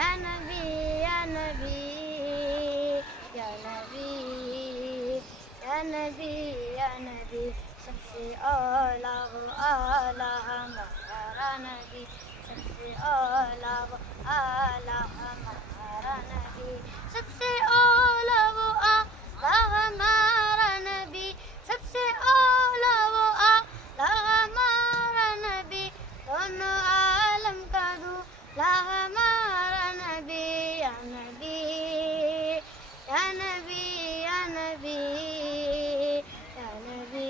या नबी या नबी या नबी या नबी या नबी सबसे औला वो आला हमारा नबी सबसे औला वो आला हमारा नबी सबसे औला वो आला हमारा नबी सबसे औला वो आला हमारा नबी दोनों आलम का दूल्हा हमारा नबी या नबी या नबी या नबी या नबी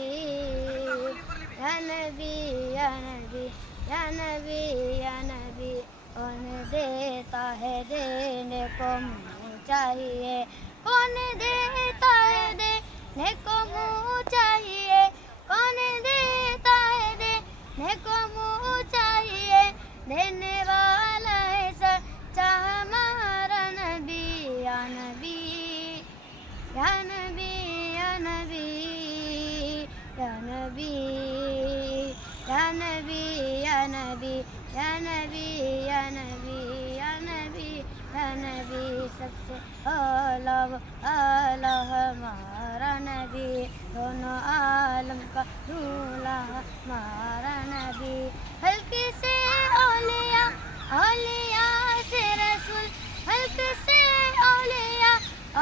या नबी या नबी या नबी या नबी कौन देता है देने को मुँह चाहिए कौन देता है देने को मुँह चाहिए कौन देता है देने को मुँह चाहिए देने वाला है सच्चा हमारा नबी या नबी या नबी या नबी या नबी या नबी या नबी या नबी या नबी या नबी या नबी सबसे औला वो आला हमारा नबी दोनों आलम का दूल्हा हमारा नबी हल्के से औलिया औलिया से रसूल हल्के से औलिया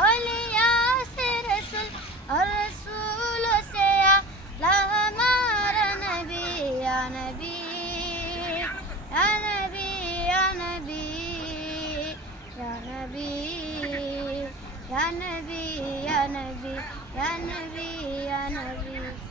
औलिया से रसूल और रसूलों से आला हमारा नबी या नबी या नबी या नबी या नबी या नबी या नबी या नबी या नबी